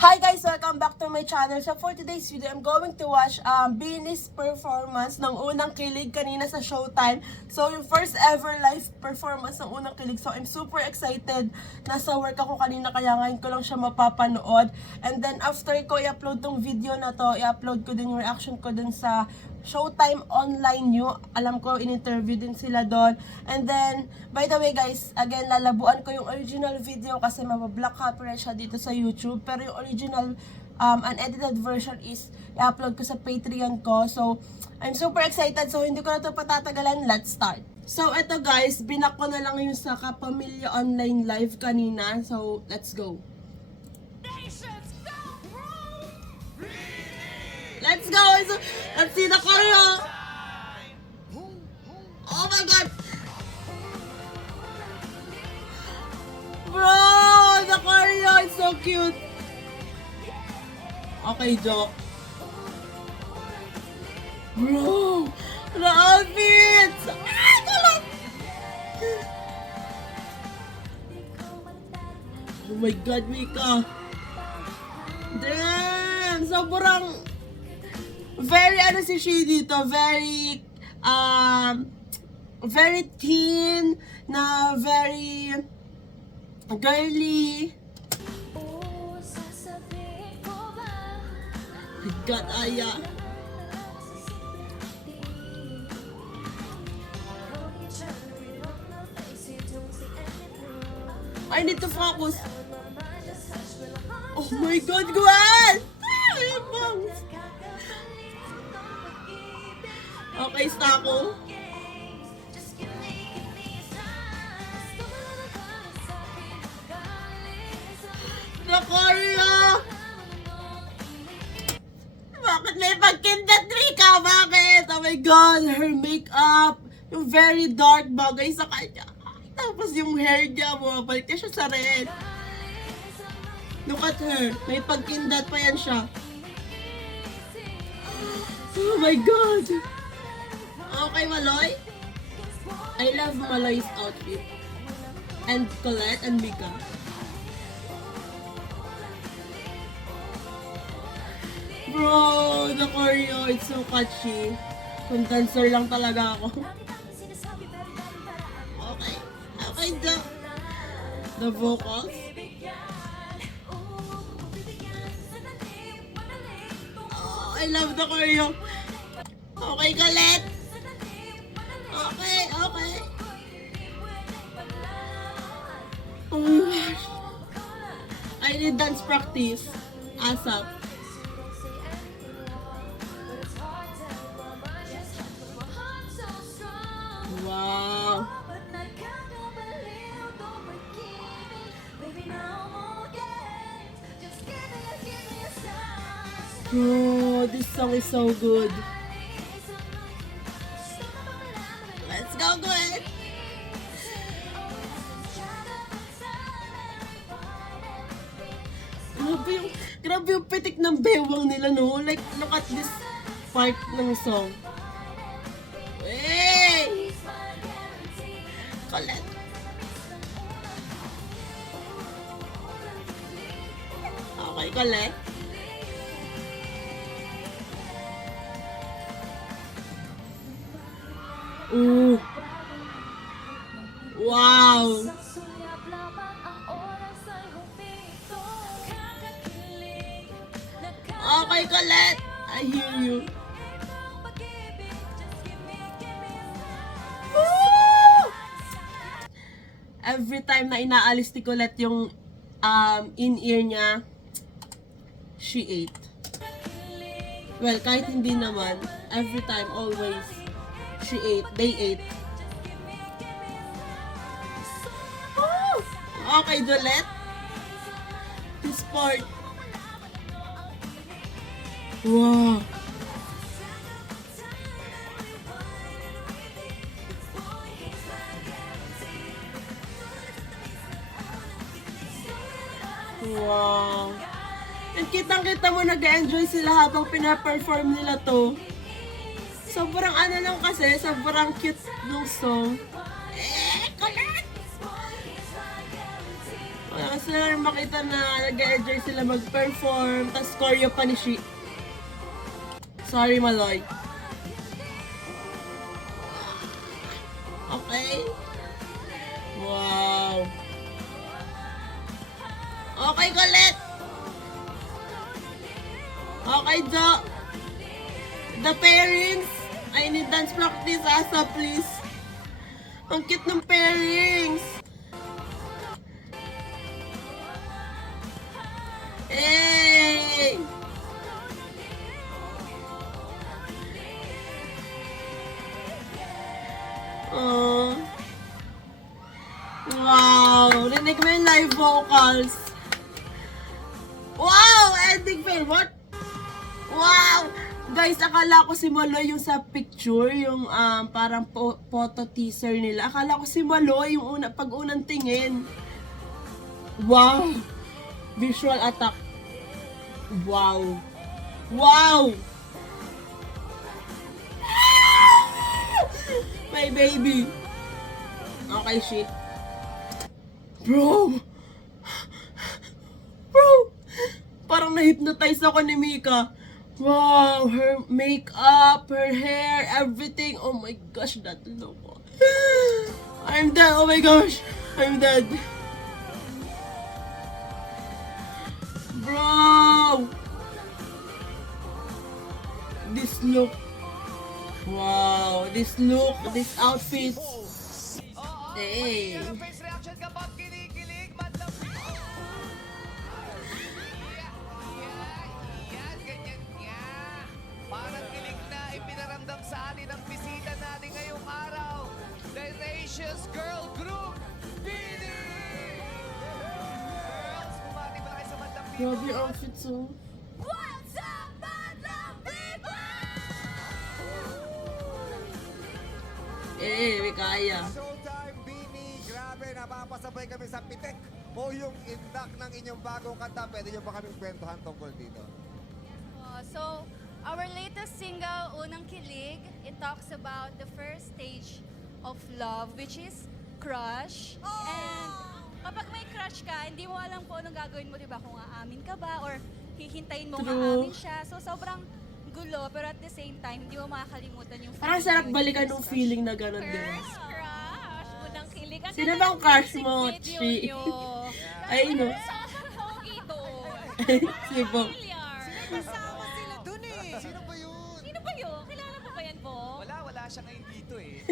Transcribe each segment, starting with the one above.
Hi guys! Welcome back to my channel. So for today's video, I'm going to watch Beanie's performance ng unang kilig kanina sa Showtime. So yung first ever live performance ng unang kilig. So I'm super excited. Nasa work ako kanina kaya ngayon ko lang siya mapapanood. And then after ko i-upload tong video na to, i-upload ko din yung reaction ko dun sa Showtime online new. Alam ko, in-interview din sila doon. And then, by the way guys, again, lalabuan ko yung original video kasi mabablock copyright siya dito sa YouTube. Pero yung original unedited version is i-upload ko sa Patreon ko. So, I'm super excited. So, hindi ko na ito patatagalan. Let's start. So, eto guys, binak ko na lang yung sa Kapamilya Online Live kanina. So, let's go. Let's go! Let's see the choreo! Oh my god! Bro! The choreo is so cute! Okay, joke. Bro! The outfits! Ah! Kalat! Oh my god, Mika! Damn! Sobrang... Very ano si Shea dito, very teen, na very girly. My God, Aya. I need to focus. Oh my God, Gwen! Okay, stop ko. The choreo! Bakit may pagkindat, Rika? Bakit? Oh my God, her makeup, yung very dark bagay sa kanya. Tapos yung hair niya, bumabalik niya siya sa red. Look at her, may pagkindat pa yan siya. Oh my God! Okay, Maloy? I love Maloy's outfit. And Colette and Mika. Bro, the choreo, it's so catchy. Kung dancer lang talaga ako. Okay. Okay, the vocals. Oh, I love the choreo. Okay, Colette. Okay. Oh my gosh. I need dance practice. ASAP. Wow. Oh, this song is so good. Let's go, Gwen! Grabe yung pitik ng bewang nila, no? Like, look at this part ng song. Hey! Colette. Okay, Colette. Ooh. Wow. Okay, Colette. I hear you. Woo! Every time na inaalis ni Colette yung in-ear niya, she ate. Well, kahit hindi naman, every time, always, she ate. They ate. Woo! Okay, Colette. This part. Wow. Wow. And kitang-kita mo nag-enjoy sila habang pina-perform nila to. Sobrang ano lang kasi, sobrang cute nung song. Colette! Gusto na rin makita na nag-enjoy sila mag-perform, tapos choreo pa ni Shi. Sorry, Maloy. Okay. Wow. Okay, Colette. Okay, Jo. The pairings. I need dance practice, Asa, please. Ang cute ng pairings. Hey! Oh. Wow! Rinig mo yung live vocals. Wow! Ending fail. What? Wow! Guys, akala ko si Maloy yung sa picture, yung parang photo teaser nila. Akala ko si Maloy yung pag-unang tingin. Wow! Visual attack. Wow! Wow! My baby! Okay, shit. Bro! Bro! Parang na-hypnotize ako ni Mika. Wow! Her makeup, her hair, everything. Oh my gosh, that look. I'm dead. Oh my gosh! I'm dead. Bro! This look. Wow, this look, this outfit. Hey. Face reaction kapag kinikilig, madlang. Yan, ganyan niya. Parang kilig na ipinaramdam sa atin ang bisita natin ngayong araw. The Tenacious Girl Group, Bini! Girls, bumati ba kayo sa madlang people? Grabe yung outfits, oh. What's up, madlang people? Eh, may kaya. Showtime, Bini. Grabe, napapasabay kami sa pitek o yung indak ng inyong bagong kanta. Pwede nyo ba kaming kwentuhan tungkol dito? So, our latest single, Unang Kilig, it talks about the first stage of love, which is crush. And kapag may crush ka, hindi mo alam kung anong gagawin mo, di ba? Kung aamin ka ba or hihintayin mo True. aamin siya. So, sobrang gulo, pero at the same time, hindi mo makakalimutan yung Parang sarap feeling balikan yung ng first feeling na gano'n, di ba? First crush, Unang Kilig. Ang Sino ganda bang ng crush music mo, video Chi? nyo. Ay, no. Sa pogi doon. Sige po. Familiar. Kasama sila dun eh. Sino ba yun? Sino ba yun? Kilala mo ba yan, Bo? Wala siya ngayon dito eh.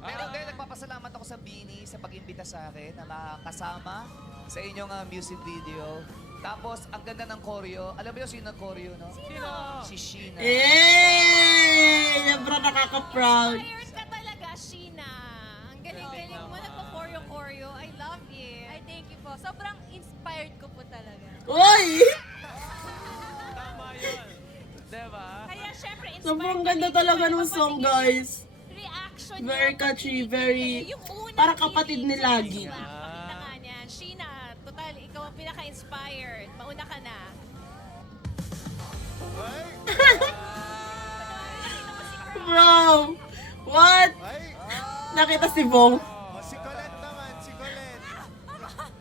Pero hindi, nagpapasalamat ako sa Bini sa pag-imbita sa akin na makasama sa inyong music video. Tapos, ang ganda ng choreo. Alam mo yung sino ng choreo, no? Sino? Si Sheena. Eh! Siyempre nakaka-proud. Inspired ka talaga, Sheena. Ang galing-galing mo. Nagpo-choreo-choreo. I love it. I thank you po. Sobrang inspired ko po talaga. Uy! Tama yun. Diba? Kaya syempre, inspired Sobrang kami. ganda talaga Yung ng song, guys. Reaction Very niya, catchy, pag very- yung unang para kapatid ni kilig, Lagi. diba? Pakita nga niyan. Sheena, total, ikaw ang pinaka-inspired. Mauna ka na. Ay! Bro! What? Ay! Nakita si Bong. Oh, si Colette naman, si Colette.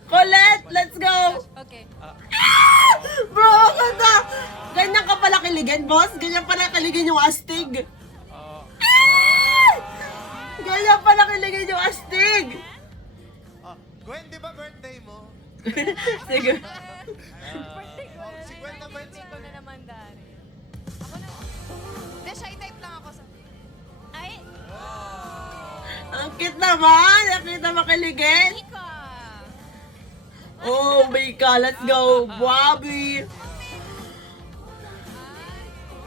Colette, let's go! Okay. Bro, ganda! Ganyan ka pala kiligin, boss? Ganyan pala kiligin yung astig? Ah! Ganyan pala kiligin yung astig! Oh, Gwen, di ba birthday mo? Sige. Si Gwen naman. Hindi ko na naman, Dari. Ako na. Hindi, shy type lang ako sa... Ay! Ang cute naman! Nakita makiligin? Ika! Oh my God, let's go! Bobby!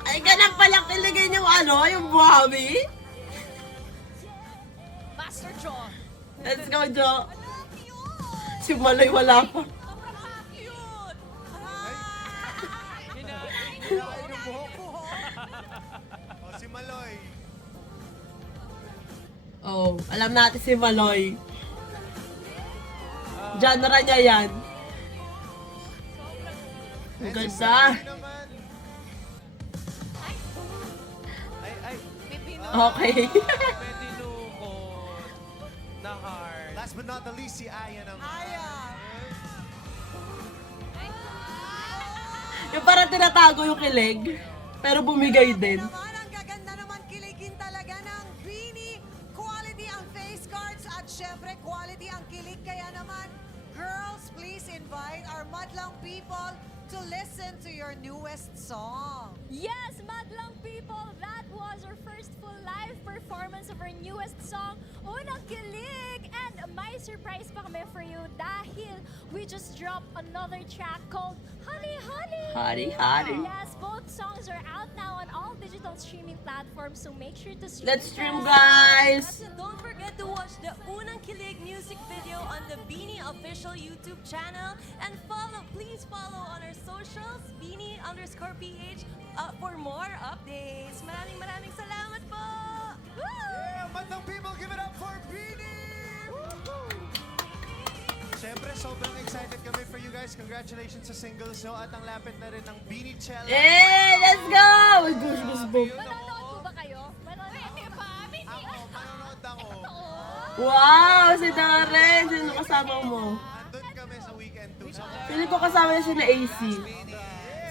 Ay, ganyan pala kiligin yung ano, yung Bobby? Master Jaw! Let's go, Jo! Si Maloy wala pa. Sobrang cute! Hinain yung buhok ko. Oh, si Maloy. Oh, alam natin si Maloy. Genre niya yan. Ang Eh, si ganda. Sally naman. Ay, Pipino. Okay. pwede lukot na heart. Last but not the least, si Aya naman. Aya! Yung parang tinatago yung kilig, pero bumigay din. Naman, ang gaganda naman kiligin talaga ng Beanie. Quality ang face cards at syempre quality ang kilig. Kaya naman, girls, please invite our madlang people to listen to your newest song. Yes, madlang people, that was our first full live performance of our newest song, Unang Kilig! And may surprise pa kami for you dahil we just dropped another track called Honey Honey! Honey, honey. Yes, both songs are out now on all digital streaming platforms, so make sure to stream Let's stream, them. guys! And don't forget to watch the Unang Kilig music video on the Beanie official YouTube channel. And please follow on our socials, Beanie_PH, for more updates. Maraming salamat po! Woo! Yeah, madlang people, give it up for Beanie! Siyempre, sobrang excited kami for you guys. Congratulations sa singles nyo at ang lapit na rin ng Beanie Challenge. Eh, let's go! Uy, gosh, bump. Manonood po ba kayo? Pwede ba? Ako, manonood ako. Wow, si Darren! Sino kasama mo? Andun kami sa weekend 2. So, Feeling ko kasama niya si na AC.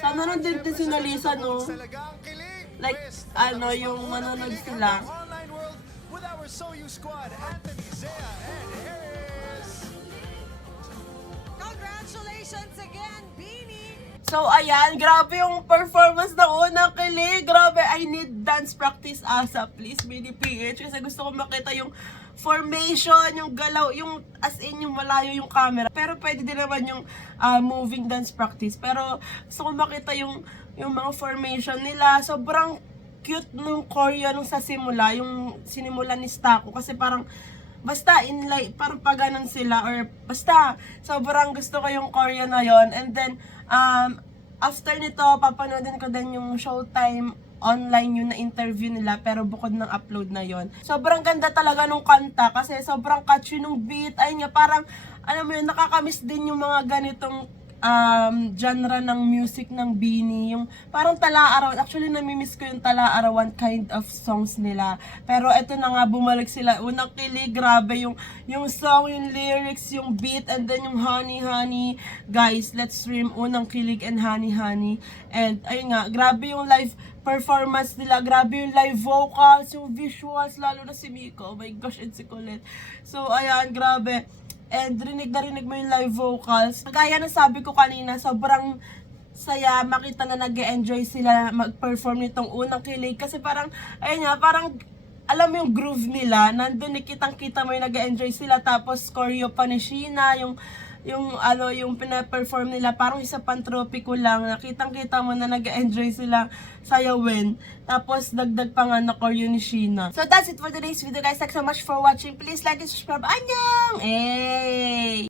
Sana nun din si na Lisa, no? talagang kilig. Like, Twist. ano, yung manonood sila. Online world with our Soyu squad, Anthony, Zea, and Harris. Congratulations again, Beanie. So, ayan, grabe yung performance ng Unang Kilig. Grabe, I need dance practice ASAP, please, Beanie PH. Kasi gusto ko makita yung formation, yung galaw, yung as in yung malayo yung camera. Pero pwede din naman yung moving dance practice. Pero gusto ko makita yung mga formation nila. Sobrang cute nung choreo nung sa simula, yung sinimula ni Stako. Kasi parang, basta parang paganon sila or basta sobrang gusto ko yung choreo na yon. And then after nito papanoodin ko din yung Showtime online yung na-interview nila pero bukod ng upload na yon. Sobrang ganda talaga nung kanta kasi sobrang catchy nung beat. Ayun nga, parang alam mo yun, nakakamiss din yung mga ganitong genre ng music ng Beanie, yung parang tala-arawan. Actually, namimiss ko yung tala-arawan kind of songs nila. Pero eto na nga, bumalik sila. Unang Kilig, grabe yung song, yung lyrics, yung beat, and then yung Honey Honey. Guys, let's stream Unang Kilig and Honey Honey. And ayun nga, grabe yung live performance nila, grabe yung live vocals, yung visuals, lalo na si Miko. Oh my gosh, and si Colette. So, ayan, grabe. And rinig na rinig mo yung live vocals. Kagaya na sabi ko kanina, sobrang saya makita na nag-enjoy sila mag-perform nitong Unang Kilig. Kasi parang, ayun nga, parang alam mo yung groove nila. Nandun, kitang-kita mo yung nag-enjoy sila. Tapos choreo pa ni Sheena, yung pina-perform nila, parang isa pang tropiko lang. Nakitang-kita mo na nag-enjoy sila sayawin. Tapos dagdag pa nga na choreo ni Sheena. So that's it for today's video, guys. Thanks so much for watching. Please like and subscribe. Annyeong! Hey!